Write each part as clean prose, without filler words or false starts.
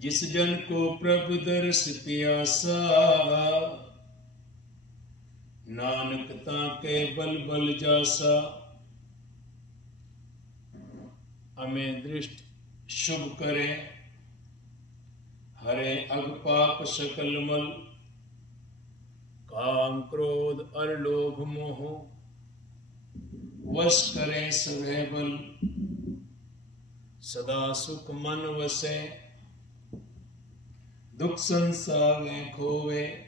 जिस जन को प्रभु दर्श प्यासा, नानक ताके बल बल जासा। हमें दृष्ट शुभ करे, हरे अग पाप सकल मल। काम क्रोध अर लोभ मोह, वश करे सभे बल। सदा सुख मन वसे, दुख संसारे खोवे।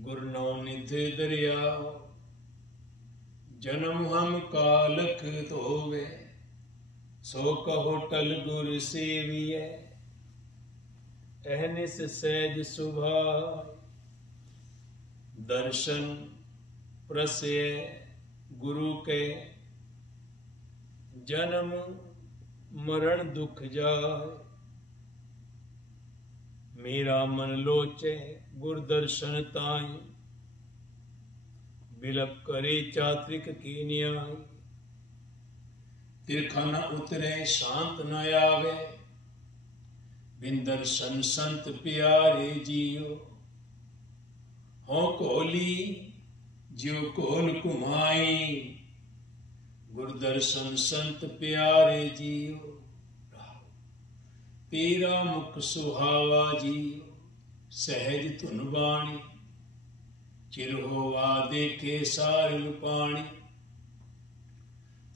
गुरु नौ निधि दरिया, जन्म हम कालख धोवे। सो कहो टल गुर सेविये, अहनिस सहज सुभाय। दर्शन प्रसय गुरु के, जन्म मरण दुख जाय। मेरा मन लोचे गुर दर्शन ताई, बिलप करे चात्रिक की न्याय। तिरखा न उतरे शांत न आवे, बिन दर्शन संत प्यारे जियो। हो कोली ज्यो कोल कुमाई, गुर दर्शन संत प्यारे जियो। तेरा मुख सुहावा जियो, सहज धुन बाणी। चिर होवा देखे सार पाणी,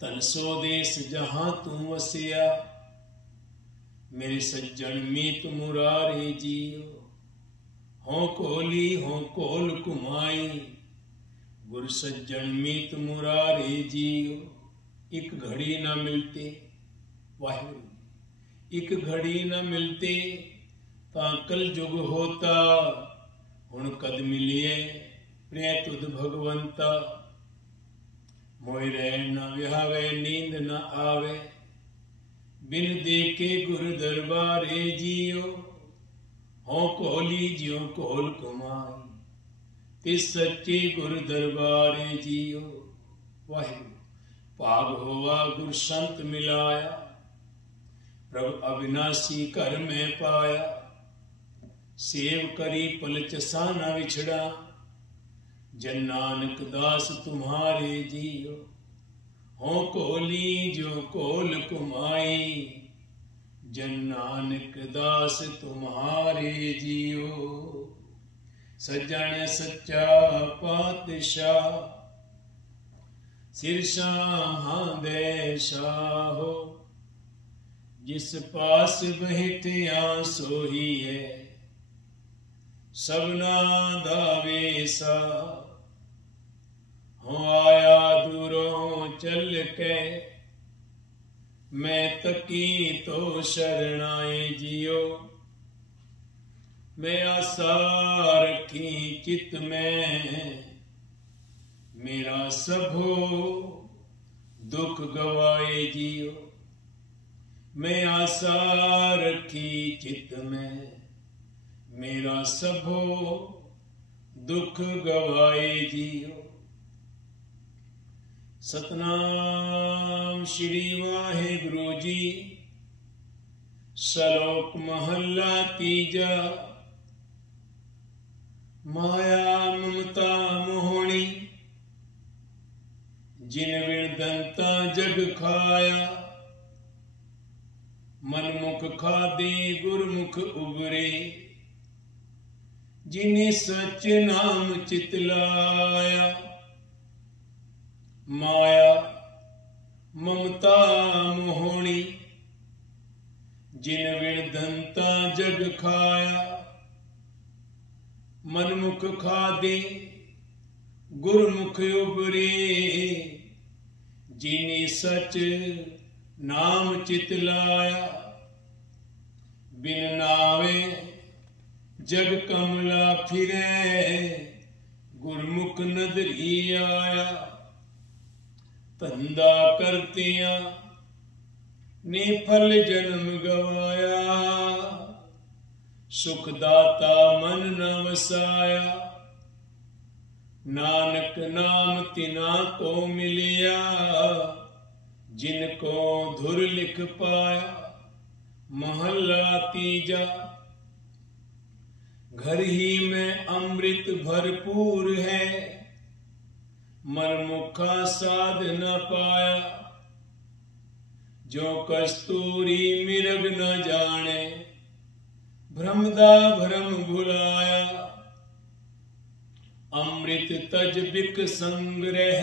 तन सो देश जहां तू वसिया। मेरे सज्जन मीत मुरारे जियो। हों कोली हों कोल कुमाई, गुर सज्जन मीत मुरारे जियो। एक घड़ी न मिलते, वाहिगुरु, एक घड़ी न मिलते ता कल जुग होता। हुण कद मिलिए प्रिय तुध भगवंता। मोय रैन न विहावे नींद न आवे, बिन देखे गुरु दरबारे जियो। हों कोली ज्यों कोल कुमाई, तिस सच्चे गुरु दरबारे जियो। वाहिगुरु पाग होवा गुरु संत मिलाया, प्रभु अविनाशी घर में पाया। सेव करी पलच सा न विछड़ा, जन नानक दास तुम्हारे जियो। हों कोली जो कोल कुमाई, जन नानक दास तुम्हारे जियो। सज्जन सच्चा पातशाह, सिरसा दे शाहो। जिस पास बहितिया सोही है, सबना दा वेसा। हो आया दूरों चल के, मैं तकी तो शरणाए जियो। मैं आशा रखी चित में, मेरा सबो दुख गवाए जियो। मैं आशा रखी चित में, मेरा सबो दुख गवाए जियो। सतनाम श्री वाहिगुरु जी। सलोक महला तीजा। माया ममता मोहनी, जिन विणदंता जग खाया। मनमुख खादे गुरमुख उबरे, जिन्हें सच नाम चितलाया। माया ममता मोहनी, जिन विणदंता जग खाया। मनमुख खादे गुरमुख उबरे, जिन्हें सच नाम चितलाया। बिन नावे जग कमला फिरे, गुरमुख नदरी आया। धंधा करतिया ने फल जन्म गवाया। सुखदाता मन न वसाया। नानक नाम तिना को मिलिया, जिनको धुर लिख पाया। महला तीजा। घर ही में अमृत भरपूर है, मनमुखा साध न पाया। जो कस्तूरी मिरग न जाने, भ्रमदा भ्रम भुलाया। अमृत तज बिक संग्रह,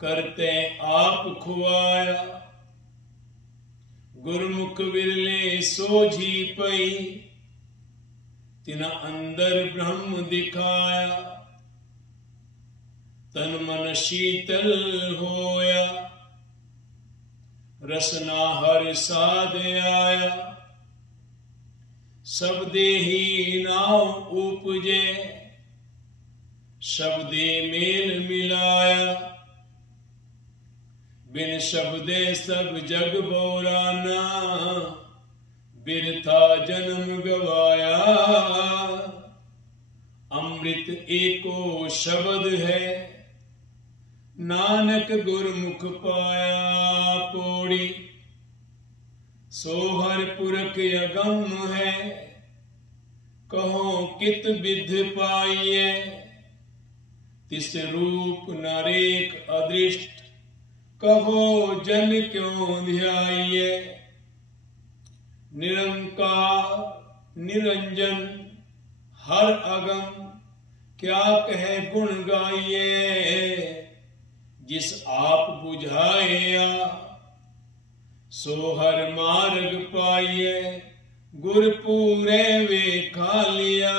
करते आप खुआया। गुरमुख विरले सोझी पई, तिना अंदर ब्रह्म दिखाया। तन मन शीतल होया, रसना हर साध आया। शब्दे ही नाव उपजे, शब्दे मेल मिलाया। बिन शब्दे सब जग बोराना, बिरथा जन्म गवाया। अमृत एको शब्द है, नानक गुरमुख पाया। पौड़ी सोहर पुरख अगम है, कहो कित विध पाइए। तिस रूप नरेक अदृष्ट, कहो जन क्यों ध्याइए। निरंकार निरंजन हर अगम, क्या कहे गुण गाइए। जिस आप बुझाया, सो हर मार्ग पाइए। गुर पूरे वे खा लिया,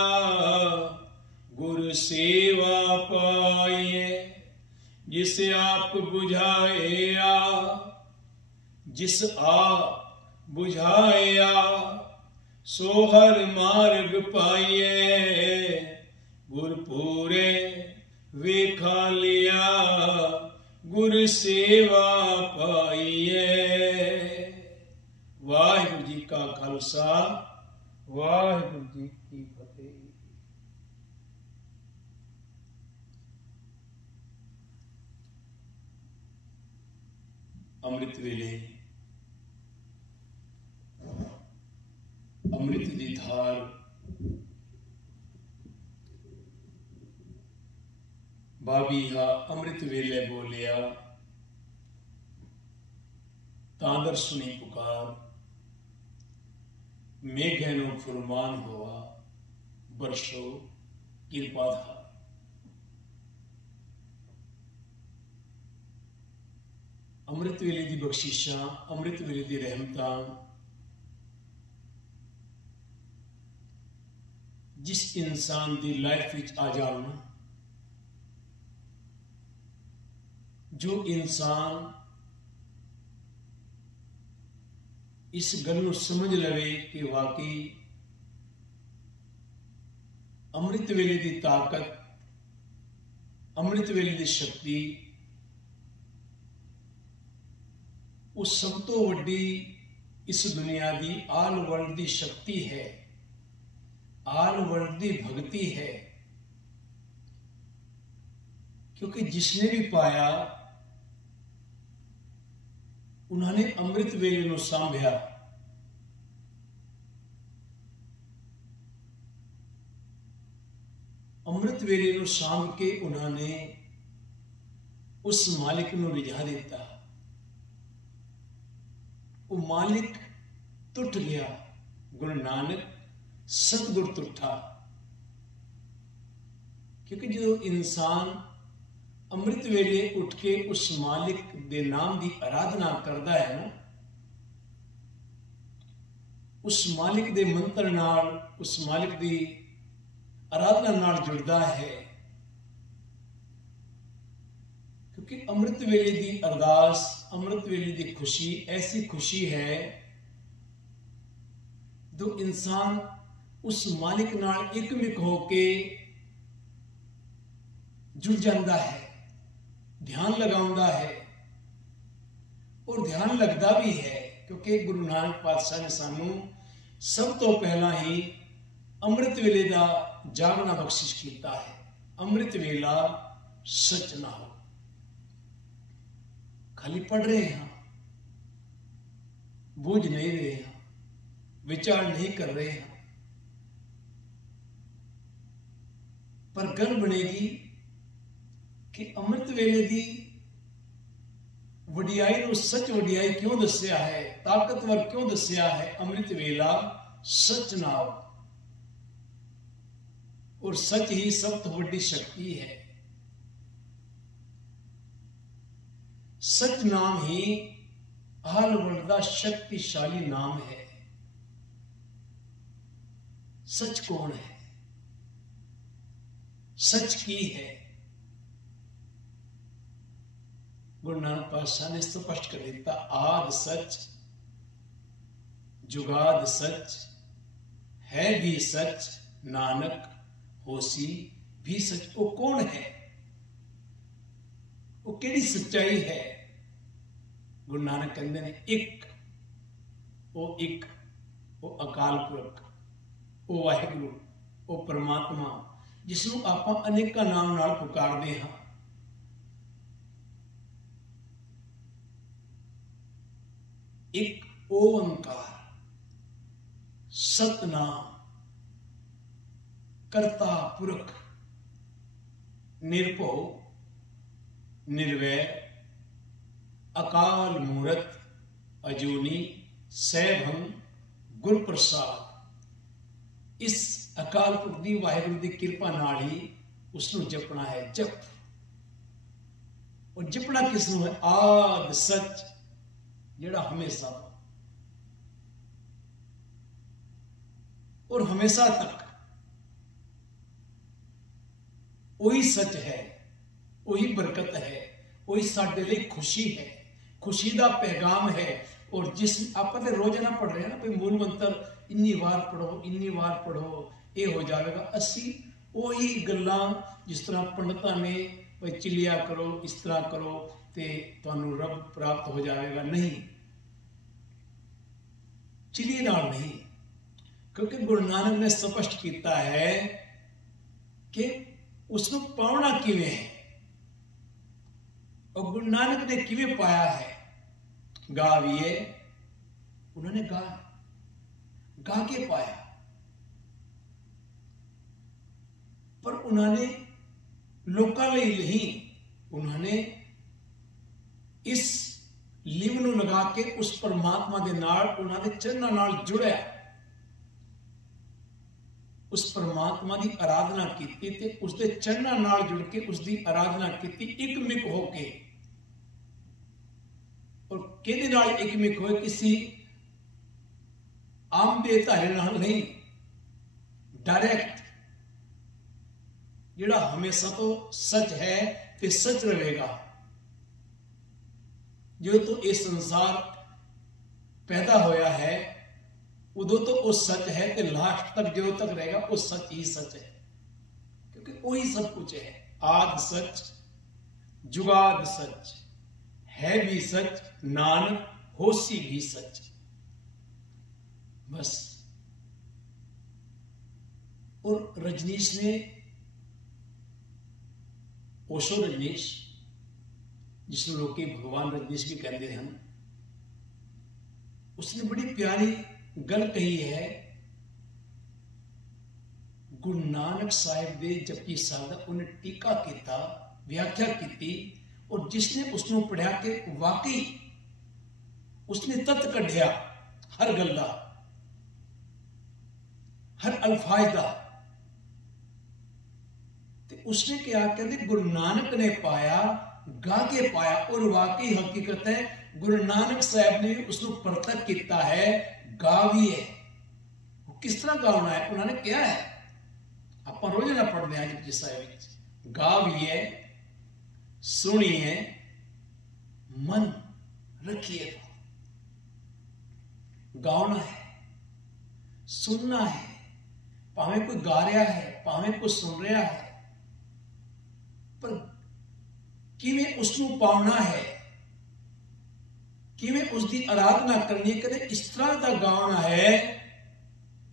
गुर सेवा पाइए। जिसे आप बुझाया, जिस आप बुझाया, सो हर मार्ग पाइए। गुर पूरे वे खा लिया, गुर सेवा पाइए। वाहिगुरु जी का खालसा, वाहिगुरु जी की फतेह। अमृत वेले अमृत दी धार बाबीहा अमृत वेले बोलिया। तांदर सुनी पुकार, मेघनो फुरमान हुआ। बरसो कृपा धार। अमृत वेले दी बख्शिशा, अमृत वेले दी रहमता, जिस इंसान दी लाइफ विच आ जान, जो इंसान इस गल नूं समझ लवे कि वाकई अमृत वेले दी ताकत, अमृत वेले दी शक्ति वो सब तो वड्डी इस दुनिया दी आल वर्ल्ड दी शक्ति है, आल वर्ल्ड दी भक्ति है। क्योंकि जिसने भी पाया, उन्होंने अमृत वेले नूं सांभ्या। अमृत वेले नूं सांभ के उन्होंने उस मालिक नूं रिझा दिता। वो मालिक टुट गया। गुरु नानक सतगुर टुटा। क्योंकि जो इंसान अमृत वेले उठ के उस मालिक दे नाम की आराधना करता है ना, उस मालिक दे मंत्र नाल, उस मालिक की आराधना नाल जुड़ता है। क्योंकि अमृत वेले की अरदास, अमृत वेले की खुशी ऐसी खुशी है जो इंसान उस मालिक नाल एकमिक होके जुड़ जाता है, ध्यान लगाता है और ध्यान लगता भी है। क्योंकि गुरु नानक पातशाह ने सानू सब तो पहला ही अमृत वेले का जागना बख्शिश किया है। अमृत वेला सच ना हो। खाली पढ़ रहे हैं, बूझ नहीं रहे हैं, विचार नहीं कर रहे हैं, पर गल बनेगी कि अमृत वेले दी वडियाई नूं सच वडियाई क्यों दस्या है, ताकतवर क्यों दस्या है। अमृत वेला सच नाम, और सच ही सब तो बड़ी शक्ति है। सच नाम ही आल वर्ल्ड का शक्तिशाली नाम है। सच कौन है? सच की है। गुरु नानक पातशाह ने स्पष्ट कर दिता, आद सच, जुगाद सच, है भी सच, नानक होसी भी सच। वो कौन है? वो केड़ी सच्चाई है? गुरु नानक कहते ने एक, वो अकाल पुरख, वो वाहिगुरु, वो परमात्मा, जिसनों आपां अनेका नाम नाल पुकारदे हां। एक ओंकार, सतनाम, करता पुरख, निर्भव, निर्वैर, अकाल मूरत, अजूनी, सैभंग, गुर प्रसाद। इस अकाल पुरख दी वाहिगुरु दी किरपा नाल ही उसनूं जपना है। जप, और जपना किसनूं है? आद सच, जेड़ा हमेशा और हमेशा तक वही सच है, वही बरकत है, वही साडे लिए खुशी है, खुशी का पैगाम है। और जिस आप रोजाना पढ़ रहे हैं ना, भाई मूल मंत्र इन्नी बार पढ़ो, इन्नी बार पढ़ो, ये हो जाएगा। असी वही गल्लां जिस तरह पंडितां ने भाई चिलिया करो, इस तरह करो ते तुहानू रब प्राप्त हो जाएगा, नहीं, चिली नाल नहीं। क्योंकि गुरु नानक ने स्पष्ट किया है कि उसको पाना किवें है, और गुरु नानक ने किवें पाया है। गाविए, उन्होंने गा के पाया, पर उन्होंने लोकां लई नहीं, उन्होंने इस लिव नूं लगा के उस परमात्मा दे नाल, उन्होंने चरणां नाल जुड़िया, उस परमात्मा की आराधना की ते उसके चरणां नाल जुड़ के उसकी आराधना की एकमिक होके। और किहदे नाल एकमिक होए? किसी आम दे धारे नाल नहीं, डायरेक्ट, जिहड़ा हमेशा तो सच है ते सच रहेगा। जो तो ये संसार पैदा होया है उदों तो वो सच है, ते लास्ट तक जो तक रहेगा वो सच ही सच है, क्योंकि वही सब कुछ है। आद सच, जुगाद सच, है भी सच, नानक होसी भी सच। बस। और रजनीश ने, ओशो रजनीश, जिसमें लोग भगवान रजनीश भी कहते हैं, उसने बड़ी प्यारी गल कही है। गुरु नानक साहिब दे जपजी साहिब दा उन्हें टीका किया, व्याख्या की, और जिसने उसनों पढ़िया के वाकई उसने तत्त कढ़िया हर गल दा, हर अल्फाज दा, ते उसने क्या कहते, गुरु नानक ने पाया, गा के पाया। और वाकई हकीकत है, गुरु नानक साहब ने उसको परतक किया है, गा भी है। वो किस तरह गाना है उन्होंने क्या है, आप रोजाना पढ़ते हैं जपजी साहिब, गा भी है, सुनिए, मन रखिए। गाना है, सुनना है, भावें कोई गा रहा है, भावें कोई सुन रहा है, पर किवें उसनू पाना है, किवें उसकी आराधना करनी है। कदे इस तरह का गाना है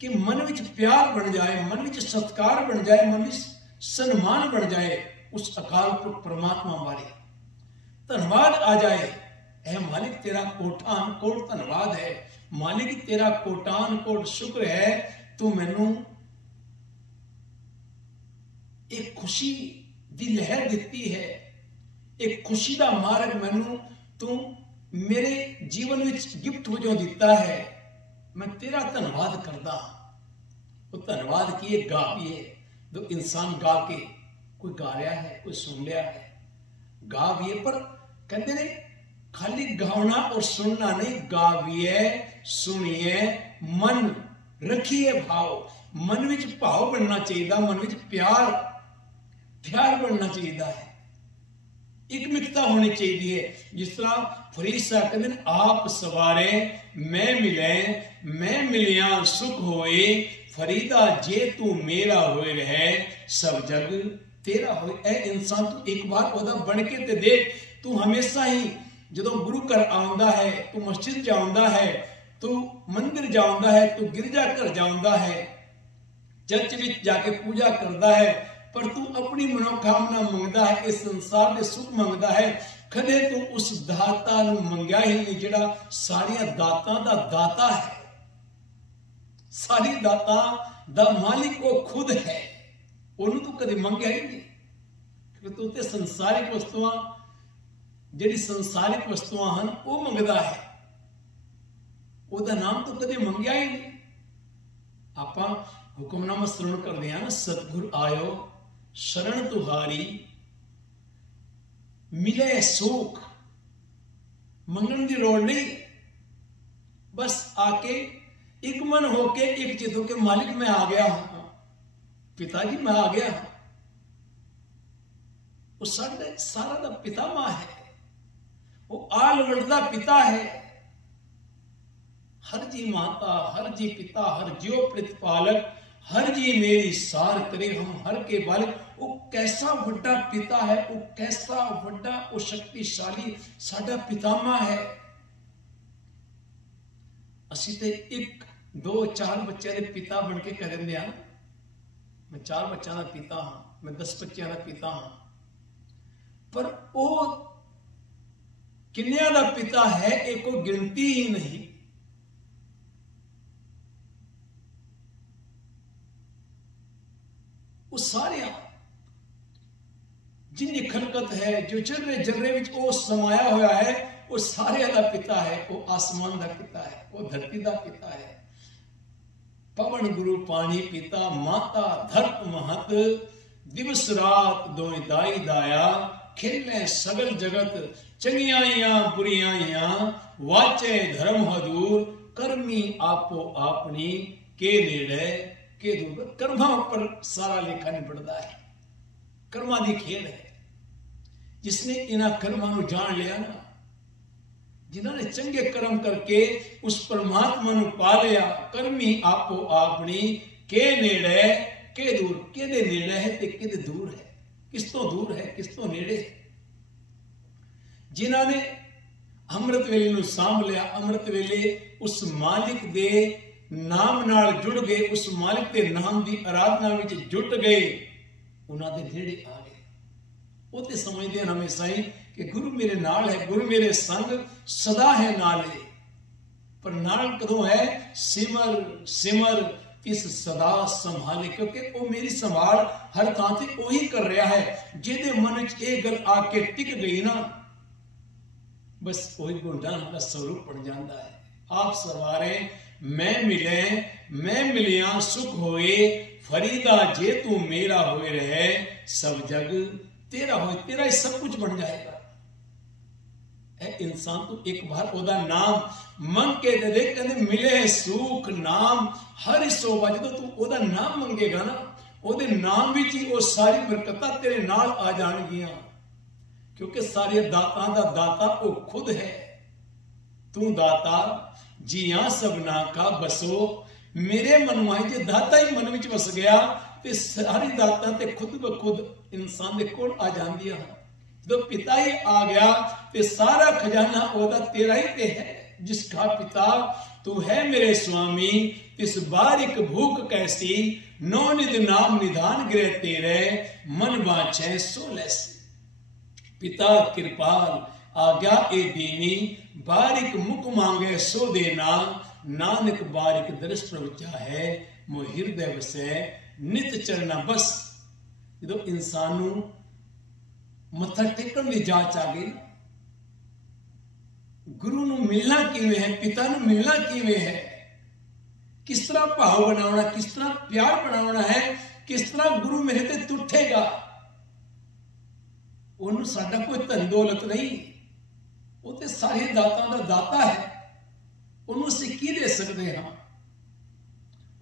कि मन विच प्यार बन जाए, मन विच सत्कार बन जाए, मन विच सम्मान बन जाए उस अकाल पुरख परमात्मा बारे, धन्यवाद आ जाए। ऐ मालिक तेरा कोठा अनकोट धन्यवाद है, मालिक तेरा कोटान कोट शुक्र है, तू मैनू एक खुशी दी लहर दिती है, एक खुशी दा मार्ग मैनू तू मेरे जीवन विच गिफ्ट वजों दिता है। मैं तेरा धन्यवाद करदा। वो धन्यवाद की गा भी है, जो इंसान गा के, कोई गा रहा है, कोई सुन रहा है, गा भी है, पर कहते ने खाली गाना और सुनना नहीं, गा भी है, सुनिए, मन रखिए भाव, मन विच भाव बनना चाहिए, मन विच प्यार बनना चाहिए है, एकमिकता होनी चाहिए है। जिस तरह फरीद साहब कहते हैं, आप सवारे मैं मिले, मैं मिलिया सुख होए, फरीदा जे तू मेरा होए रहे, सब जग तेरा होए। ए इंसान तू एक बार ओदा बन के ते देख, तू हमेशा ही जदों गुरु घर आउंदा है, तू मस्जिद जाउंदा है, तू मंदिर जाउंदा है, तू गिरजा घर जाउंदा है, चर्च विच जाके पूजा करदा है, पर तू अपनी मनोकामना मंगदा है, इस संसार दे सुख मंगदा है, कदे तू उस दाता नूं मंगया ही नहीं जिहड़ा सारियां दातां दा दाता है। सारी दाता दा मालिक वो खुद है, उन्होंने तू कदे मंगया ही नहीं, क्योंकि तू ते संसारिक वस्तुआं, जिहड़ी संसारिक वस्तुआं हन वो मंगदा है, ओदा नाम तो कदे मंगया ही नहीं। आपां हुक्मनामा सुन करदे हैं ना, सतगुर आयो शरण तुहारी, मिले सुख, मंगण की लोड़ नहीं, बस आके एक मन होके एक चित होके, मालिक मैं आ गया हूं, पिताजी मैं आ गया हूं। वो सारा दा पिता मां है, वो आल वड़दा पिता है, हर जी माता, हर जी पिता, हर ज्यो प्रतिपालक, हर जी मेरी सार करे, हम हर के बालक। वो कैसा वड्डा पिता है, वो कैसा वड्डा, वो शक्तिशाली साडा पितामह है। असी ते एक दो चार बच्चों के पिता बन के कह देंगे, मैं 4 बच्चों का पिता हाँ, मैं 10 बच्चों का पिता हाँ, पर वो किन्नियां दा पिता है, एक को गिनती ही नहीं। वो सारे जिन्नी खलकत है, जो जर्रे जर्रे विच वो समाया हुआ है, वो सारे दा पिता है। वो आसमान दा पिता है, वो धरती दा पिता है। पवन गुरु पानी पिता, माता धरत महत, दिवस रात दोई दाई दाया, खेले सगल जगत, चंगियाइयां बुरियाइयां, वाचे धर्म हदूर, कर्मी आपो आपनी, के नेड़े के दूर। कर्मा पर सारा लेखा निपटता है, कर्मा दी खेल है। जिसने इन्हां कर्मां नूं जान लिया ना, जिन्होंने चंगे कर्म करके उस परमात्मा नूं पा लिया, कर्मी आपो आपनी, के नेड़े के दूर। केदे नेड़े है ते केदे दूर है, किस तो दूर है किस तो नेड़े है। जिन्होंने अमृत वेले नूं सांभ लिया, अमृत वेले उस मालिक दे नाम नाल जुड़ गए, उस मालिक के नाम की आराधना विच जुट गए, उन्हां दे नेड़े आ गए। वो तो समझते हैं हमेशा ही कि गुरु मेरे नाल है, गुरु मेरे संग सदा है नाले। पर नाल कदों है, सिमर सिमर इस सदा संभाले, क्योंकि वो मेरी संभाल हर थां ते ओही कर रहा है। जिहदे मन च ये गल आके टिक गई ना, बस वही गुणगान का स्वरूप बन जाता है। आप सवारे मैं मिले, मैं मिलिया सुख होए, फरीदा जे तू मेरा होए रहे, सब जग तेरा होए। तेरा ही सब कुछ बन जाएगा। ए इंसान तू एक बार ओदा नाम मंग के दे दे, कहते मिले सुख नाम हर सोभा। जो तू ओदा नाम मंगेगा ना, ओदे नाम विच ही वो सारी बरकतां तेरे नाल आ जाणगियां, क्योंकि सारे दातां दा दाता वो खुद है। तू दाता जिया सबना का बसो, मेरे मन में जे दाता ही मन विच वस गया ते सारी दाता ते खुद ब खुद इंसान दे कोल आ जांदियां। जो पिता ही आ गया ते सारा खजाना ओदा तेरा ही ते है। जिसका पिता तू है मेरे स्वामी, तिस बारिक भूख कैसी, नौ निध नाम निधान गृह तेरे, मन बाछे सो लैसी। पिता कृपाल आज्ञा ए दीनी, बारिक मुख मांगे सो देना, नानक बारिक दर्श प्रभ चाहे मो हिरदे वसै नित चरना बस। जो इंसान नू मत्था टेकण दी जांच आ गई, गुरु नू मिलना किवें है, पिता नू मिलना किवें है, किस तरह भाव बनाना, किस तरह प्यार बनाना है, किस तरह गुरु मेरे ते तुठेगा। उन्होंने साडा कोई धन दौलत नहीं, वो तो सारे दाता का दाता है, उन्होंने असीं की दे सकते हाँ।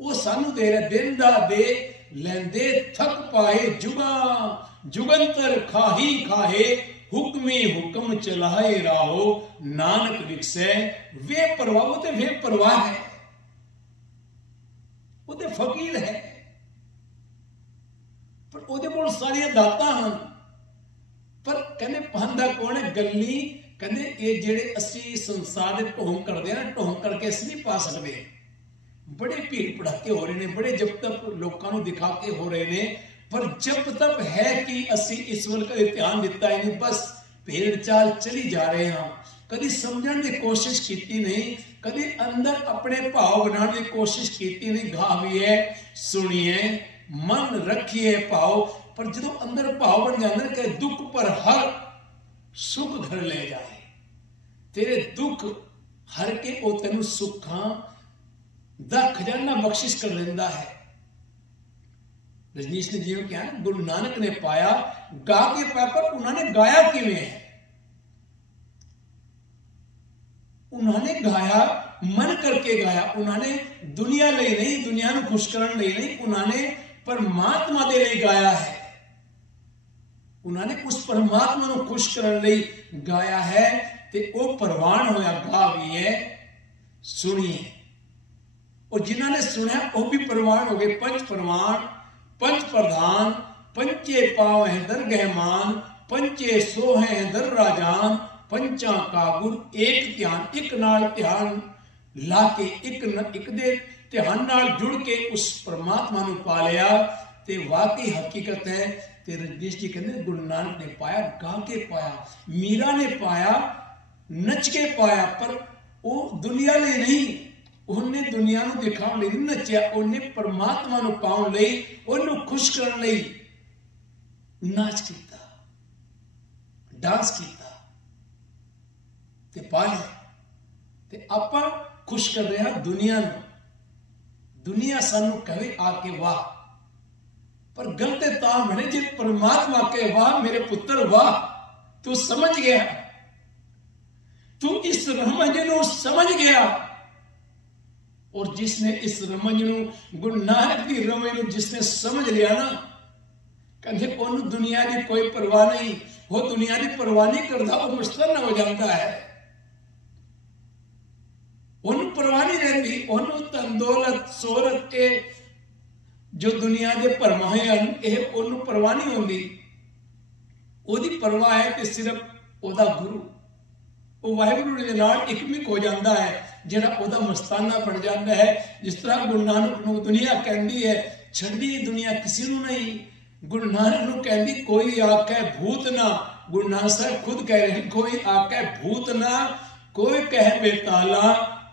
वो सानू दे रहा, देंदा दे लैंदे थक पाए जुगा जुगंतर खाही खाहे हुक्मे हुक्म चलाए राहो नानक विकसे वे परवाह। वो तो वे परवाह है, वो तो फकीर है, पर ਉਹਦੇ ਕੋਲ ਸਾਰੀਆਂ ਦਾਤਾਂ ਹਨ। पर कहने पांदा कौन है गली, कहने ये जेड़े असी संसार दे ढोंग करते हैं, ढोंग करके असी नहीं पा सकते। बड़े भीड़ भड़ाके हो रहे हैं, बड़े जब तक लोगों को दिखा के हो रहे हैं, पर जब तक है कि असी ईश्वर का ध्यान दिता ही नहीं, बस भेड़ चाल चली जा रहे हैं। कभी समझने की कोशिश की नहीं, कभी अंदर अपने भाव बनाने की कोशिश की नहीं। गाविए सुनिए मन रखिए भाव, पर जो अंदर भाव बन जाता है कि दुख पर हर सुख घर ले जाए, तेरे दुख हर के वो तेन सुखा दा खजाना बख्शिश कर लेंदा है। रजनीश ने जियो क्या है, गुरु नानक ने पाया गा के पाया, पर उन्होंने गाया किवें है, उन्होंने गाया मन करके गाया। उन्होंने दुनिया ले नहीं, दुनिया को खुश करने ले नहीं, उन्होंने परमात्मा दे लिए गाया है। उन्होंने उस परमात्मा को खुश करने लिए गाया है, ते वो परवान होया गा भी है। सुनिए, और जिन्होंने सुना वो भी परवान हो गए। पंच परवान पंच प्रधान पंचे पाव है दरगह मान, पंचे सो है दर राजान, पंचा का गुर एक ध्यान। एक नाल ध्यान ला के एक दे ध्यान नाल जुड़ के उस परमात्मा को पा लिया, ते वाकई हकीकत है। ते रजनीश जी कहते गुरु नानक ने पाया गा के पाया, मीरा ने पाया नच के पाया, पर वो दुनिया ले नहीं, उन्हें दुनिया को दिखाने नहीं नचिया, उन्हें परमात्मा को पाने लई, उन्हें खुश करने लई नाच किया, डांस किया, ते पा लिया। ते आपां खुश कर रहे हैं दुनिया को। दुनिया सानू कहे आके वाह, पर गलते तां बने जे परमात्मा के वाह मेरे पुत्र वाह, तू समझ गया, तू इस रमज नू समझ गया। और जिसने इस रमज नू गुरु नानक की रमज नू जिसने समझ लिया ना, कहते ओनू दुनिया की कोई परवाह नहीं, वो दुनिया की परवाह नहीं करता, वो मुस्तन्न हो जाता है। उन्होंने परवाह नहीं रहती, उन्होंने धन दौलत शोहरत के जो दुनिया के भरमाए हैं उन्होंने परवाह नहीं होती। ओदी परवाह है कि सिर्फ ओदा गुरु, वो वाहिगुरु के नाल इकमिक हो जाता है, जिहड़ा ओदा मस्ताना बन जाता है। जिस तरह गुरु नानक नूं दुनिया कहती है छड्डी दुनिया किसी नूं नहीं, गुरु नानक नूं कहती कोई आखे भूत ना। गुरु नानक साहब खुद कह रहे हैं कोई आखे भूत ना, कोई कहे बेताला,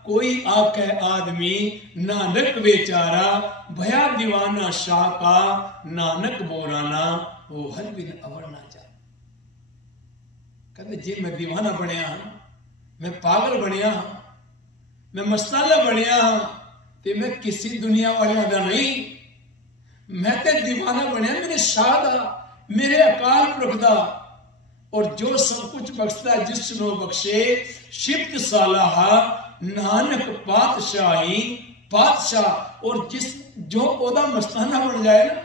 कोई आखे आदमी, नानक बेचारा, भया दीवाना शाह का, नानक बोराना वो हर बिन अवर ना जा। कहते जे मैं दीवाना बनया, मैं पागल बनया, मैं मस्ताना बनया, ते मैं किसी दुनिया वाले का नहीं, मैं ते दीवाना बनया मेरे शाह दा, मेरे अकाल पुरख दा। और जो सब कुछ बख्शता जिसनो बख्शे शिफ्त सालाहा, नानक पातशाही पातशाह। और जिस जो ओदा मस्ताना बन जाए ना,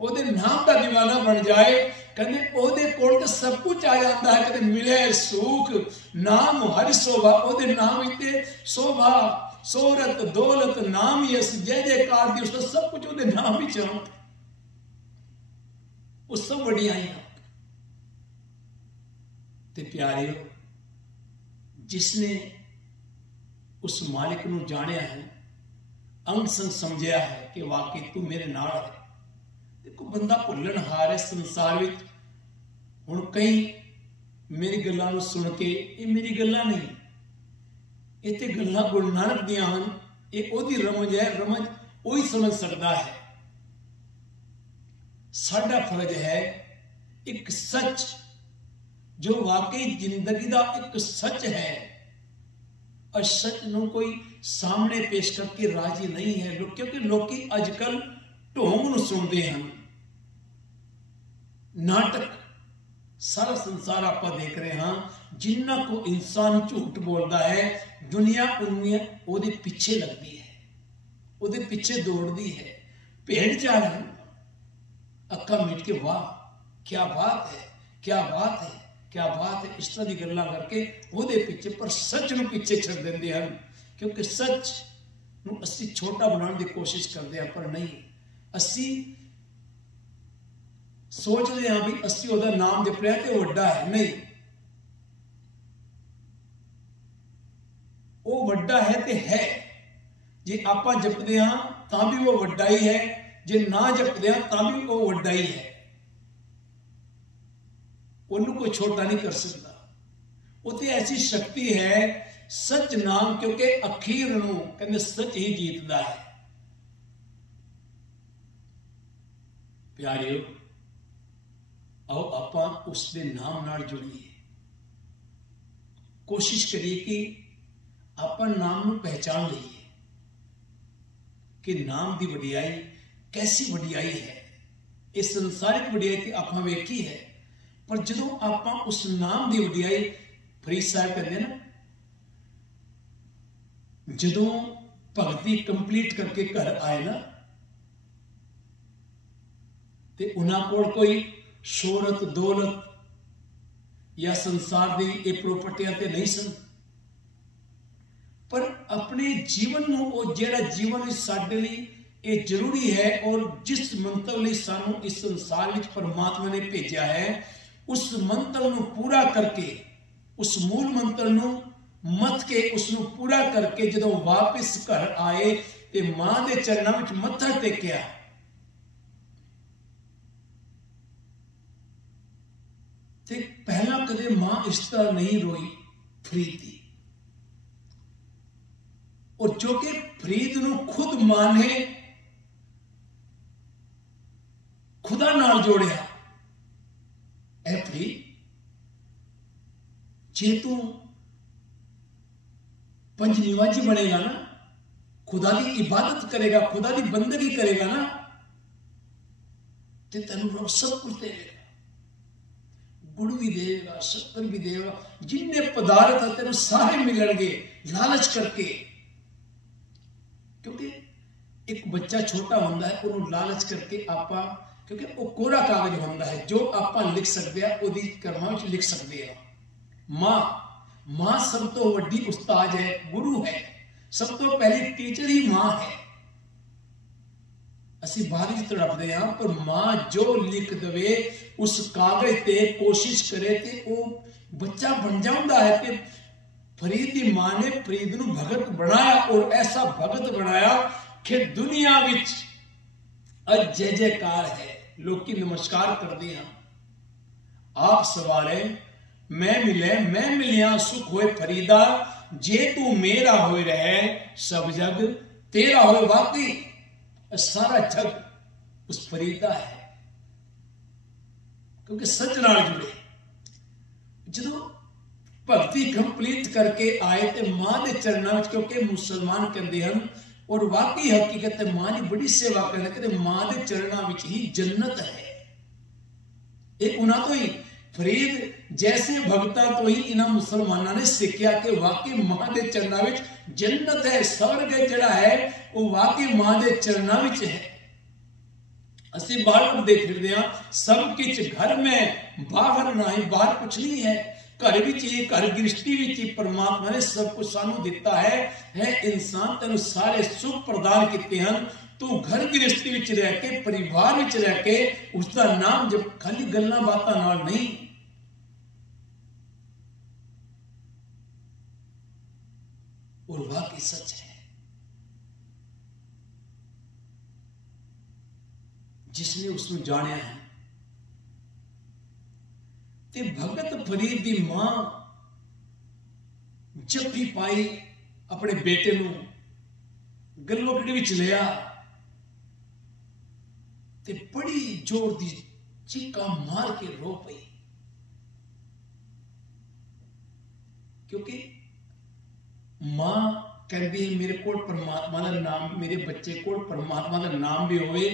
ओदे नाम का दीवाना बन जाए, कहते ओदे कोल तो सब कुछ आ जाता है। कहते मिले सुख नाम हरि शोभा, ओदे नाम इते शोभा शोहरत दौलत नाम यस जय जयकार दी, उसका सब कुछ ओदे नाम ही चलो, वो सब वडियाइयां। ते प्यारे जिसने उस मालिक नू जानिया है, अंग संग समझिया है कि वाकई तू मेरे नाल है। देखो बंदा भुल्लन हार है संसार विच। हुण कई मेरी गल्लां नू सुन के ये मेरी गल्लां नहीं, इत्थे गल्लां गुरु नानक दियां हन, ये ओदी रमज है, रमज वही समझ सकता है। साडा फर्ज है एक सच जो वाकई जिंदगी का एक सच है, और सच नूं कोई सामने पेश करके राजी नहीं है लोग, क्योंकि लोग अजकल ढोंग नूं सुनते हैं, नाटक सारा संसार आप देख रहे हैं। जिन्ना को इंसान झूठ बोलता है, दुनिया उन्हें पीछे लगती है, उहदे पीछे दौड़ती है। भेड़ जा रही अक्का मीट के, वाह क्या बात है, क्या बात है, क्या बात है, इस तरह की गल्लां करके उहदे पीछे, पर सच नूं पीछे छड़ देंदे हैं, क्योंकि सच नूं असीं छोटा बनाने की कोशिश करते हैं, पर नहीं, असीं सोचते हैं भी असीं उहदा नाम जपया ते वड्डा है। नहीं, वो वड्डा है ते है, जे आपां जपदे हां तां भी वो वड्डा ही है, जे ना जपदे हां तां भी वो वड्डा ही है, उन्हें कोई छोटा नहीं कर सकता। उते ऐसी शक्ति है सच नाम, क्योंकि अखीर नूं कहंदे सच ही जीतदा है। प्यारिओ, आओ आपां उसके नाम नाल जुड़िए, कोशिश करिए कि आपां नाम नूं पहचान लईए कि नाम की वडियाई कैसी वडियाई है। इस संसारिक वडियाई ते आपां वेखी है, पर जदों आपां उस नाम की वडियाई, फरीद साहब कहते ना, जदों भगती कंप्लीट करके घर आए ना, ते उन्हां कोल कोई शोहरत दौलत या संसार दी ये प्रॉपर्टियां ते नहीं सन, पर अपने जीवन नूं, वो जेड़ा जीवन साडे लई ये जरूरी है, और जिस मंत्र लई सानू इस संसार विच परमात्मा ने भेजा है, उस मंत्र नूं पूरा करके, उस मूल मंत्र नूं मत के उसनूं पूरा करके जदों वापस घर आए ते मां दे चरणां विच मत्था टेकिया, ते पहला कदे मां इस तरह नहीं रोई फरीद दी, और जो कि फरीद नूं खुद मां ने खुदा नाल जोड़िया, ऐ फरीद, जे तू पंजनिवाजी बनेगा ना, खुदा की इबादत करेगा, खुदा की बंदगी करेगा ना, ते तेनू रब सब कुछ देगा, गुड़ भी देगा, शक्कर भी देगा, जिन्ने पदार्थ है तेन सारे मिलणगे लालच करके। क्योंकि एक बच्चा छोटा होता है, उन्होंने लालच करके आपा, क्योंकि वो कोरा कागज होता है, जो आपा लिख सकते हैं वो कर्मां विच लिख सकते हैं। मां सब तो वड्डी उस्ताद है, गुरु है, सब तो पहली टीचर ही मां है। असी बाद विच तड़पदे हां, पर मां जो लिख दवे उस कागज ते, कोशिश करे ते वो बच्चा बन जाता है। कि फरीद की मां ने फरीद नूं भगत बनाया, और ऐसा भगत बनाया कि दुनिया विच अज जय जयकार है, लोग नमस्कार करते हैं। आप सवारे मैं मिलिया सुख होए फरीदा, जे तू मेरा होए रहे सब जग तेरा होए। वाकई सारा जग उस फरीदा है, क्योंकि सच नाल जुड़े। जो भक्ति कंप्लीट करके आए तो मां के चरणों, क्योंकि मुसलमान कहते हैं, और वाकई हकीकत है, मां की बड़ी सेवा करने कहते मां के चरणों में ही जन्नत है। ये उन्होंने तो ही फरीद जैसे भगता तो ही इन्होंने मुसलमानों ने सीखा कि वाकई मां के चरणों में जन्नत है, स्वर्ग जड़ा है वो वाकई मां के चरणों में है। असी बाहर फिरते हैं, सब कुछ घर में, बाहर ना ही, बाहर कुछ नहीं है, घर विच ही, घर गृहस्थी विच ही परमात्मा ने सब कुछ सानू दिता है। इंसान तेन सारे सुख प्रदान किए हैं, तू घर गृहस्थी विच रह के, परिवार विच रह के उसका नाम जब, खाली गल्लां बातां नाल नहीं। और वाकई सच है, जिसने उसको जानिया है। ते भगत फरीद दी मां जब भी पाई अपने बेटे नूं गलोगड़ी विच लिया ते बड़ी जोर दी चीका मार के रो पई, क्योंकि मां कहती है मेरे कोल परमात्मा का नाम, मेरे बच्चे कोल परमात्मा का नाम भी होवे,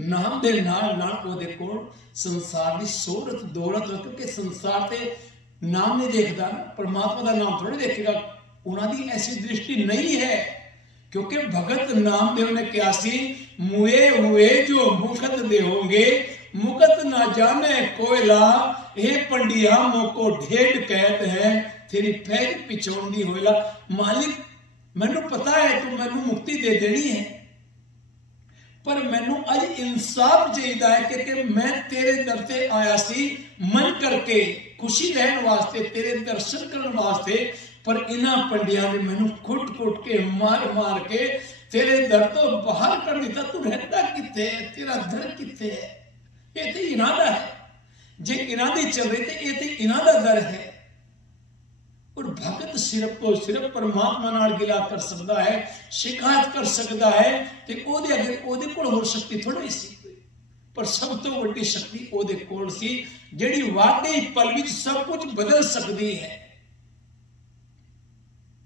नाम दे नाल नाल ओदे कोल संसार की शोहरत दौलत हो, क्योंकि संसार ते नाम नहीं देखता ना, परमात्मा का नाम थोड़ी देखेगा। उन्होंने ऐसी दृष्टि नहीं है, क्योंकि भगत नामदेव ने कहा सी मुए हुए जो मुखत दे होंगे मुकत ना जाने कोयला, हे पंडिया मोको ढेड कहत है तेरी पैर पिछोंदी होयला। मालिक मैनू पता है तू मैनू मुक्ति दे देनी है, पर मैनू अज इंसाफ चाहिए है, क्योंकि मैं तेरे दर से आया सी मन करके खुशी रहने वास्ते, तेरे दर्शन करने वास्ते, पर इन्हां पंडिया ने मैनू कुट कुट के मार मार के तेरे दर तो बाहर कर दिता। तू रहता किथे है, तेरा दर किथे है? ये तो इन्हां दा है, जे इन्हां दी चल रही तो ये तो इन्हां दा दर है। और भगत सिर्फ तो सिर्फ परमात्मा नाल गिला कर सकता है, शिकायत कर सकता है कि ओदे अगे ओदे कोल होर शक्ति थोड़ी सी, पर सब तो वड्डी शक्ति ओदे कोल सी जिहड़ी वाकई पल विच सब कुछ बदल सकती है।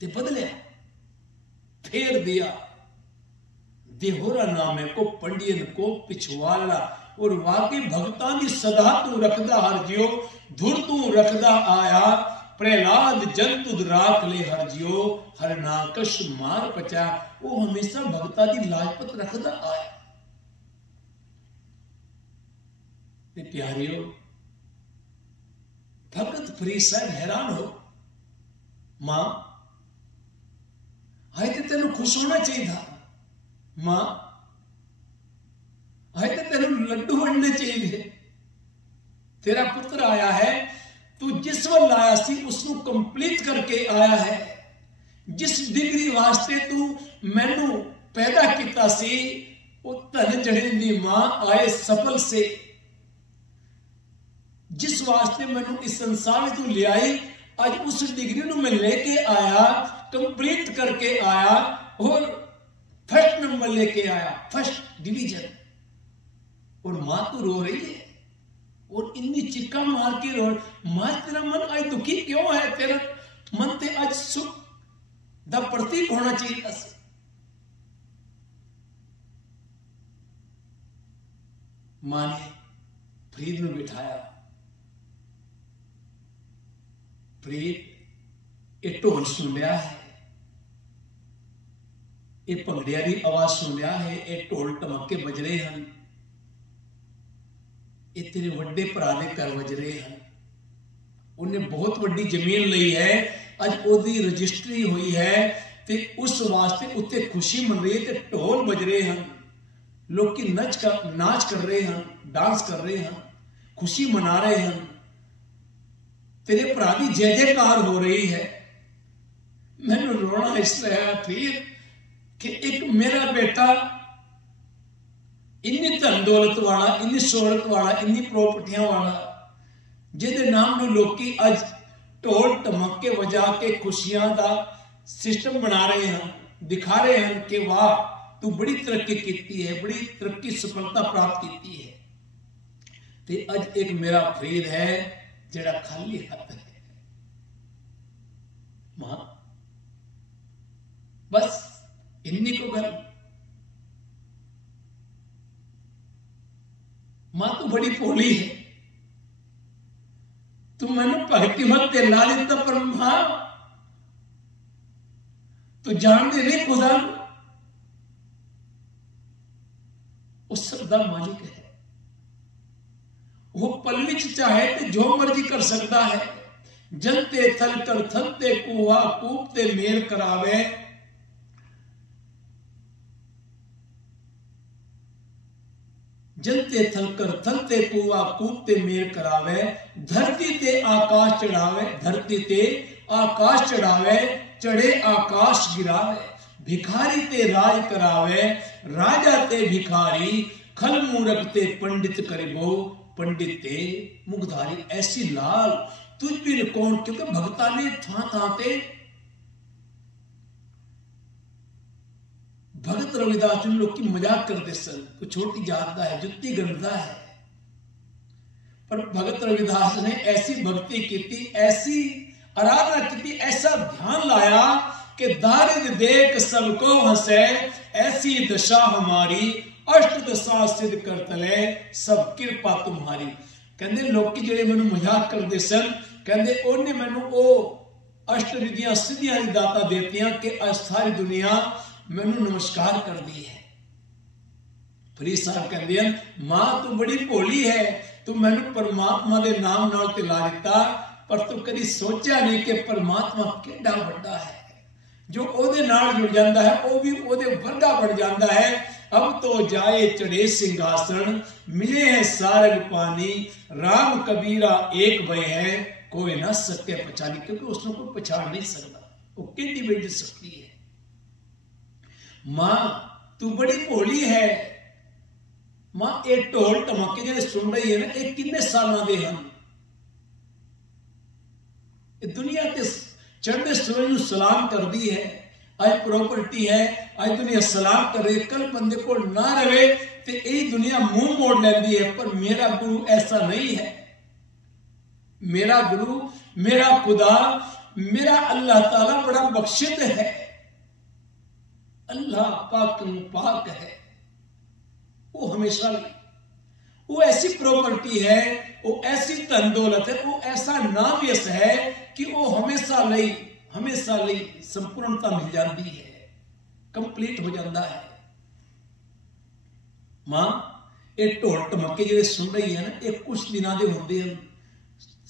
ते बदलिया, फेर दिया देहोरा नामे को पंडियन को पिछवाड़ा। और वाकई भगतां दी सदा तू रखदा हर जियो, धुर तू रखदा आया, प्रहलाद जंतुद राख ले हर जियो, हर नाकश मार पचा। वो हमेशा भगता दी लाजपत रखदा आया। ते प्यारियो भगत फरीद साहब हैरान हो, मां हाय ते तेनू खुश होना चाहिए था, मां हाय ते तेनू लड्डू वंडने चाहिए थे। तेरा पुत्र आया है, तू जिस वल आया सी उसको कंप्लीट करके आया है। जिस डिग्री वास्ते तू मैनू पैदा किया सी, वो धन जड़े दी मां आए सफल से। जिस वास्ते मैनू इस संसार में तू ले आई, आज उस डिग्री नू मैं लेके आया, कंप्लीट करके आया और फर्स्ट नंबर लेके आया, फर्स्ट डिवीजन। और मां तू रो रही है और इन्नी चिक्का मार के रो। मां तेरा मन आज दुखी क्यों है? तेरा मन ते आज सुख दा प्रतीक होना चाहिए। मां ने फरीद में बिठाया, फरीद ये ढोल सुन लिया है, ये भंगड़िया की आवाज सुन लिया है, ये ढोल टमके बज रहे हैं, ये तेरे वड्डे भरा दे घर वज रहे हैं। उन्हें बहुत वड्डी जमीन ली है, अज ओदी रजिस्ट्री हुई है, ते उस वास्ते उत्ते खुशी मन रही है, ते ढोल बज रहे हैं, लोग नाच कर रहे हैं, डांस कर रहे हैं, खुशी मना रहे हैं, तेरे भरा की जय जयकार हो रही है। मैनू रोना इसलिए आया फिर कि एक मेरा बेटा इन्नी धन दौलत वाला, इन्नी शोहरत वाला, इन्नी प्रॉपर्टियां वाला, जिहदे नाम नूं लोकी अज ढोल टमके वजा के खुशियां का सिस्टम बना रहे हैं, दिखा रहे हैं कि वाह तू बड़ी तरक्की की है, बड़ी तरक्की सफलता प्राप्त की है। ते अज एक मेरा फरीद है जिहड़ा खाली हाथ है। मां बस इन्नी को गल, मां तू बड़ी भोली है, तू मैनू भगती मत ला दिता, पर मां तू जानते नहीं खुदा उस सब दा मालिक है। वो पल विच चाहे तो जो मर्जी कर सकता है। जनते थल कर थलते कुआ कूपते मेल करावे, जलते थलकर थलते कुआ कूपते मेल करावे, धरती ते आकाश चढ़ावे, धरती ते आकाश चढ़ावे, चढ़े आकाश गिरावे, भिखारी ते राज करावे, राजा ते भिखारी, खल मूरख ते पंडित करिबो, पंडित ते मुखधारी। ऐसी लाल तुझ बिन कौन, क्योंकि भगता ने था ते भगत रविदास ਨੂੰ ਲੋਕੀ मजाक करते सन, कोई छोटी जात ਦਾ है, जुत्ती गंदा है। पर भगत रविदास ने ऐसी भक्ति की, ऐसी आराधना की, ऐसा ध्यान लाया कि दारिद देख सबको हंसे, ऐसी दशा हमारी अष्ट दशा सिद्ध कर तले सब कृपा तुम्हारी। कहते लोग जेडे मैनू मजाक करते सन, कहते उन्हें मैनू वो अष्ट रिधियां सिद्धियां दी दाता देतियां कि आज सारी दुनिया मैनू नमस्कार कर दी है। फरीद साहब कहते हैं, मां तू बड़ी भोली है, तू मैनू परमात्मा के नाम नाल ते ला दिता, पर तू कभी सोचा नहीं कि परमात्मा कितना बड़ा है। जो ओदे नाल जुड़ जाता है वो भी ओदे वर्गा बन जाता है। अब तो जाए चढ़े सिंहासन, मिले हैं सारंग पानी, राम कबीरा एक भय है, कोई ना सके पहचानी। क्योंकि उसने कोई पहचान नहीं सकता, वो कितनी बड़ी शक्ति है। मां तू बड़ी भोली है। मां ये ढोल ढमाके जो सुन रही है ना, ये कितने सालों के हैं। दुनिया के चढ़ते सूरज को सलाम कर दी है, आज प्रॉपर्टी है, आज दुनिया सलाम करे, कल बंदे को ना रहे तो यही दुनिया मुंह मोड़ लेती है। पर मेरा गुरु ऐसा नहीं है। मेरा गुरु, मेरा खुदा, मेरा अल्लाह ताला बड़ा बख्शित है। अल्लाह पाक है, वो हमेशा वो ऐसी प्रॉपर्टी है, वो ऐसी धन दौलत है, वो ऐसा नाम यश है कि वो हमेशा लई संपूर्णता मिल जाती है, कंप्लीट हो जाता है। मां ये ढोल ढमाके जो सुन रही है ना, ये कुछ दिनों के होंगे हैं,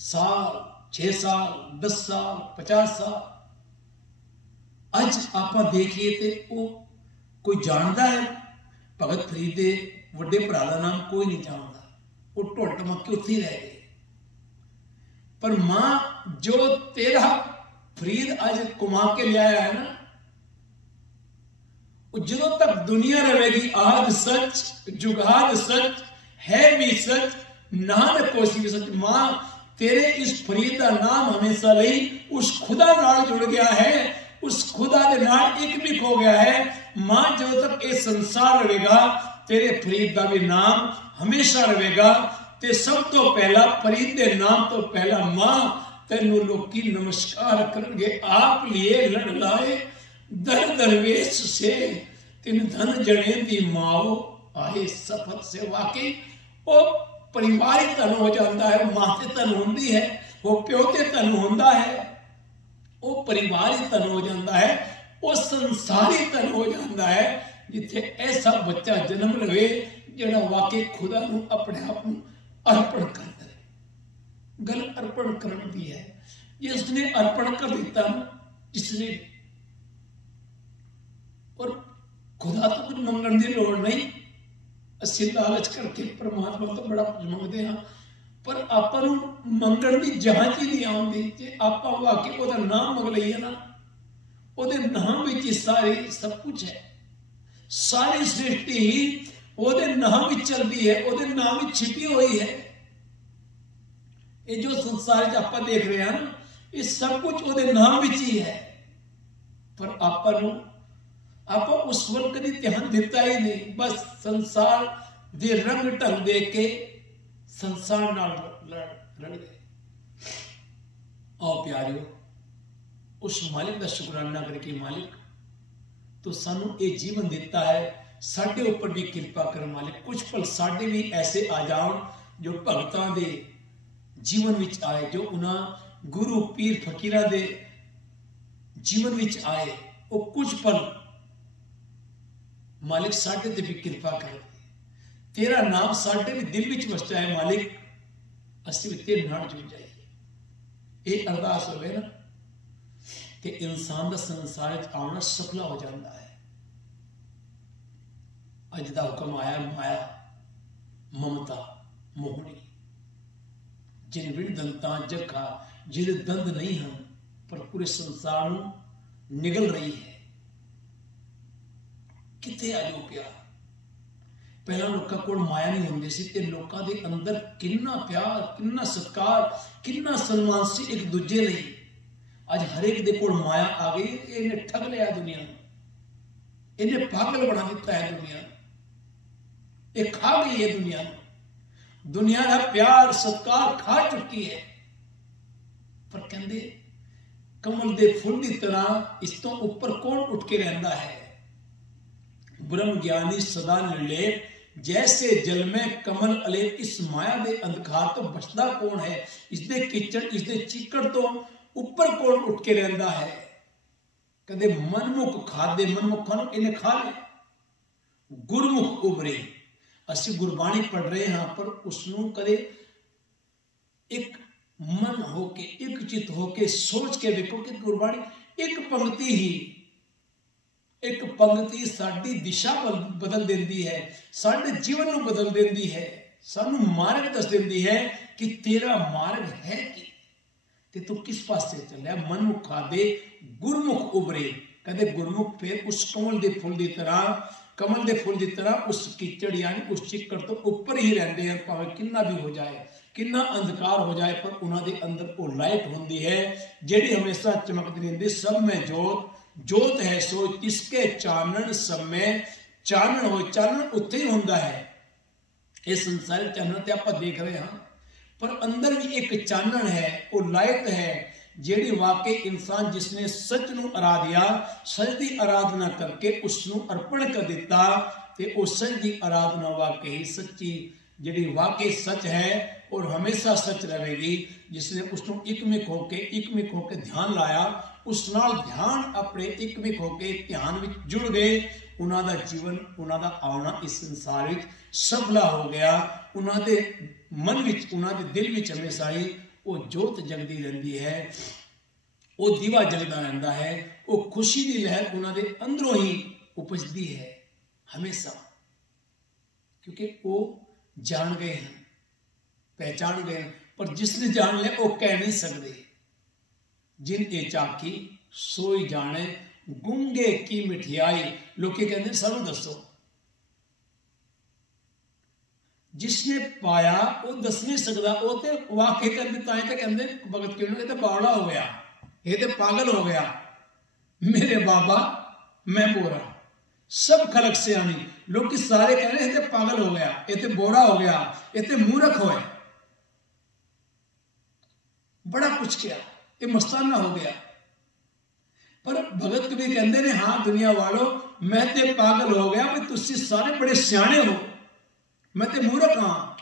साल 6 साल 10 साल 50 साल। अज आप देखिए तो वो कोई जानता है भगत फरीद दे वड्डे भरा का नाम कोई नहीं जानता, वो ढोल ढमाके उत्थे रह गए। पर मां जो तेरा फरीद आज कमा के लिया है ना, जो तक दुनिया रहेगी आद सच जुगाद सच है भी सच नान कोसी भी सच। मां तेरे इस फरीद का नाम हमेशा लई उस खुदा नाल जुड़ गया है, उस खुदा के नाल एक भी खो गया है। मां जो तक ये संसार रहेगा तेरे फरीद का भी नाम हमेशा रहेगा। ते सब तो पहला फरीद के नाम तो पहला मां तेनू लोकी नमस्कार करनगे। आप लिए लड़ लाए दर दरवेश से, तिन धन जने दी माओ आए सफर से। वाकई वो परिवार ही धन हो जाता है, मां ते धन होंदी है, वो प्यो ते धन होंदा है, वो परिवार ही धन हो जाता है, वो संसार ही धन हो जाता है। जिथे ऐसा बच्चा जन्म लवे जिहड़ा वाकई खुदा नू अपने आप नू अर्पण कर दे। गल अर्पण करने की है, जिसने अर्पण कर दिता ना, जिसने, और खुदा तो कुछ मंगण की लोड़ नहीं। असीं लालच करके परमात्मा तो बड़ा कुछ मंगते हैं, पर आपां नूं मंगण की जांच ही नहीं आउंदी। जे आपां वाकई ओहदा नाम मंग लईए ना, ओहदे नाम विच ही सारी सब कुछ है। सारी सृष्टि ही ओहदे नाम विच चलती है, ओहदे नाम विच छिपी हुई है। ये जो संसार आप देख रहे हैं ना, ये सब कुछ ओहदे नाम विच ही है। पर आप उस वल कभी ध्यान दिता ही नहीं, बस संसार दे रंग ढंग देख के संसार नाल लड़ गए। आओ प्यारियो, उस मालिक का शुकराना करके, मालिक तो सानू ये जीवन दिता है, साडे ऊपर भी कृपा कर मालिक। कुछ पल साडे भी ऐसे आ जाओ जो भगतां दे जीवन विच आए, जो उन्हां गुरु पीर फकीरां दे जीवन विच आए। वो कुछ पल मालिक साडे ते भी कृपा कर, तेरा नाम साडे भी दिल विच वस जाए मालिक, असीं भी तेरे नाल जुड़ जाइए। ये अरदास होवे ना कि इंसान का संसार आना सफला हो जाता है। अज का हुक्म आया माया ममता मोहनी, जिन विड़ दंता जखा जिन दंद नहीं हैं, पर पूरे संसार नूं निगल रही है। किथे आ जाओ प्यार। पहला लोगों को माया नहीं होंदी सी, ते लोगों के अंदर कितना प्यार, कितना सत्कार, कितना सन्मान सी एक दूजे लई। अज हरेक दे कोल माया आ गई, इन्हें ठग लिया दुनिया। इन्हें पागल बना दिता है दुनिया, ये खा गई है दुनिया, दुनिया का प्यार सत्कार खा चुकी है। पर कहते कमल दे फुल की तरह इस तो ऊपर कौन उठ के रहता है। ब्रह्म ज्ञानी सदा निर्लेप, जैसे जल में कमल अलेप, इस माया दे अंधकार तो बचदा कौन है, इसदे कीचड़ इसदे चीकड़ तो ऊपर कौन उठ के रहता है। कहते मनमुख खादे, मनमुखा इन्हें खा ले, गुरमुख उभरे। ਅਸੀਂ ਗੁਰਬਾਣੀ पढ़ रहे हैं पर उसनों कदे एक मन होके एक चित होके सोच के देखो कि गुरबाणी एक पंक्ति साडी दिशा बदल देती है, साडे जीवन को बदल देती है, सानू मार्ग दस देती है कि तेरा मार्ग है कि ते तू किस पासे चलिया। मनमुख खादे गुरमुख उभरे, कहते गुरमुख फिर उस कमल दे फुल की तरह, कमल दे फुल की तरह उस कीचड़ यानी उस चिक्कड़ तो ऊपर ही रहते हैं, भावे किन्ना भी हो जाए, किन्ना अंधकार हो जाए, पर उन्होंने अंदर वो लाइट होती है जेड़ी हमेशा चमकती रहती। सब में जोत, जोत है सो तिसके चानन, सब में चानन हो, चानन उत्थे ही होता है। ये संसारिक चानन तो आप देख रहे हैं, पर अंदर भी एक चानन है, वो लाइट है जेड़ी वाकई इंसान जिसने सच नू आराधिया, सच की आराधना करके उसनू अर्पण कर दिता, ते उस सच की आराधना वाकई सच्ची जेड़ी वाकई सच है और हमेशा सच रहेगी। जिसने उसनू इकमिक होके ध्यान लाया, उस नाल ध्यान अपने इकमिक होके ध्यान में जुड़ गए, उन्होंने जीवन उन्होंने आना इस संसार में सफला हो गया। उन्होंने मन विच उन्होंने दिल विच हमेशा ही वो जोत जगदी रहती है, वो दीवा जगदा रहता है, वो खुशी की लहर उन्होंने अंदरों ही उपजती है हमेशा, क्योंकि वो जान गए हैं, पहचान गए हैं। पर जिसने जान लिया वो कह नहीं सकते, जिन ए चाकी सोई जाने गूंगे की मिठियाई। लोग कहते सानू दसो, जिसने पाया वो दस नहीं सकता, वो तो वाकई कर दिता है। तो कहते भगत क्यों ये तो बावड़ा हो गया, ये तो पागल हो गया, मेरे बाबा मैं बोरा, सब खलक से आनी। लोग सारे कह रहे हैं पागल हो गया, ये तो बोरा हो गया, ये तो मूर्ख हो, बड़ा कुछ किया, ये मस्ताना हो गया। पर भगत कबीर कहते ने हाँ दुनिया वालों, मैं तो पागल हो गया, भाई तुसी सारे बड़े सियाने हो, मैं तो मूर्ख हाँ,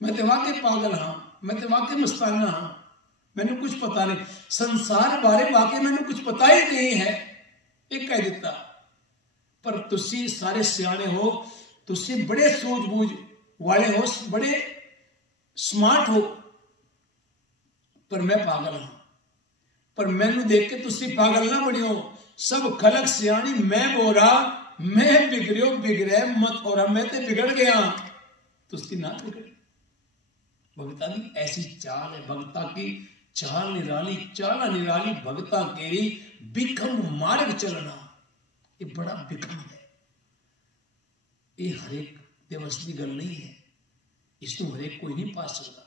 मैं तो वाकई पागल हाँ, मैं तो वाकई मस्ताना हाँ, मैंने कुछ पता नहीं, संसार बारे वाकई मैंने कुछ पता ही नहीं है, एक कह दिता। पर तुसी सारे सियाने हो, तुसी बड़े सूझबूझ वाले हो, बड़े स्मार्ट हो, पर मैं पागल हाँ। पर मैनू देख के तुसी पागल ना बनियो, सब खलक सियानी मैं बोरा, मैं बिगड़ियो बिगड़े मत और मैं ते बिगड़ गया, तुसी ना बिगड़े। भगता की ऐसी चाल है, भगता की चाल निराली, चाला निराली भगता केरी, बिखम मार्ग चलना, ये बड़ा बिखम है। ये हरेक दिवस की गल नहीं है, इसको हरेक कोई नहीं पा सकता।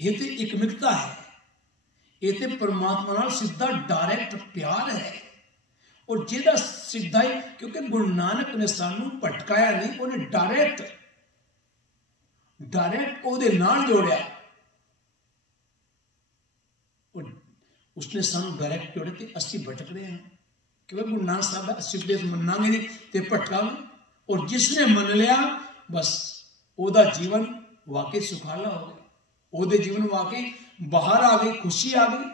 ये तो इकमिकता है, ये तो परमात्मा नाल सीधा डायरेक्ट प्यार है। और जिहदा सीधा ही, क्योंकि गुरु नानक ने सानू भटकाया नहीं, उन्हें डायरेक्ट ओदे नाल जोड़िया, और उसने सानू डायरेक्ट जोड़े थे। असी भटक रहे हैं क्योंकि गुरु नानक साहब का अस्सी उपदेश मनांगे नहीं ते भटकांगे। और जिसने मन लिया बस ओदा जीवन वाकई सुखाला हो गया, ओदे जीवन वाकई बाहर आ गई, खुशी आ गई।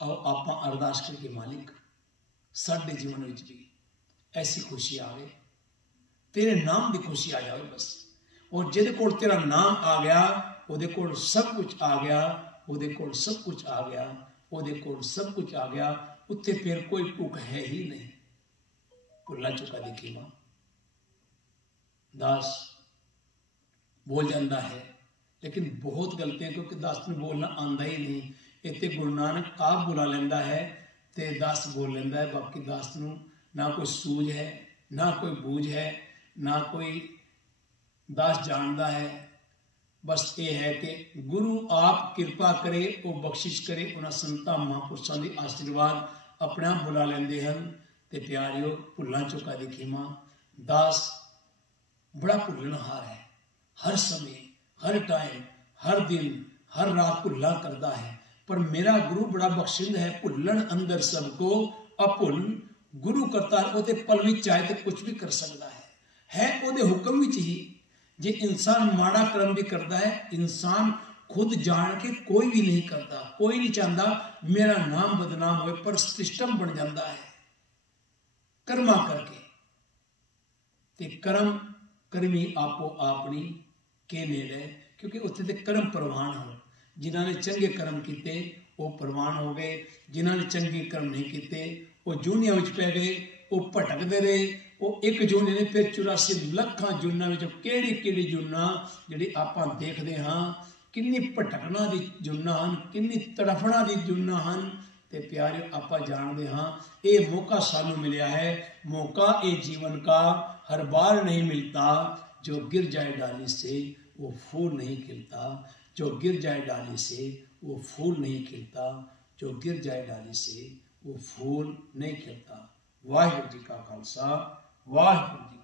और आप अरदास करके मालिक साडे जीवन में भी ऐसी खुशी आ गई, तेरे नाम की खुशी आ जाए बस। और जिहदे कोल तेरा नाम आ गया, ओदे कोल सब कुछ आ गया, ओदे कोल सब कुछ आ गया, ओदे कोल सब कुछ आ गया। उत्ते फिर कोई भुख है ही नहीं। भुला चुका देखी मां दास बोल जाता है, लेकिन बहुत गलतियां, क्योंकि दास में बोलना आंदा ही नहीं। इतने गुरु नानक आप बुला लेंदा है ते दास बोल लेंदा है, बाकी दास नूं ना कोई सूझ है, ना कोई बूझ है, ना कोई दास जानता है। बस ये है कि गुरु आप कृपा करे, वो बख्शिश करे, उन्होंने संतां महापुरुषों के आशीर्वाद अपने आप बुला लेंदे हैं ते प्यारियो भुल्लां चुका दी खिमा दास बड़ा भुल्लनहार है, हर समय हर टाइम हर दिन हर रात भुल्ला करता है, पर मेरा गुरु बड़ा बख्शिंद है, भुल्लन अंदर सबको अभुल गुरु करता है, वो पल में चाहे तो कुछ भी कर सकता है वो हुक्म विच ही। जे इंसान माड़ा कर्म भी करता है, इंसान खुद जान के कोई भी नहीं करता, कोई नहीं चाहता मेरा नाम बदनाम हो, पर सिस्टम बन जाता है कर्मा करके। ते कर्म करमी आपो आपनी के नेड़े, क्योंकि उत्थे ते कर्म प्रवान हो। जिन्होंने चंगे कर्म किए वो प्रवान हो गए, जिन्होंने चंगे कर्म नहीं किए वो जूनिया विच पै गए, वो भटकते रहे। वो एक जून ने फिर 84 ਲੱਖਾਂ जूना ਕਿਹੜੀ जूना जी आप देखते हाँ किन्नी भटकना दी जूना हैं, किन्नी तड़फना दी जूना हैं। ते प्यारे आप जानते हाँ ये मौका सानू मिलया है, मौका ये जीवन का हर बार नहीं मिलता। जो गिर जाए डाली से वो फूल नहीं खिलता, जो गिर जाए डाली से वो फूल नहीं खिलता, जो गिर जाए डाली से वो फूल नहीं खिलता। वाहिगुरू जी का खालसा, वाहिगुरू जी।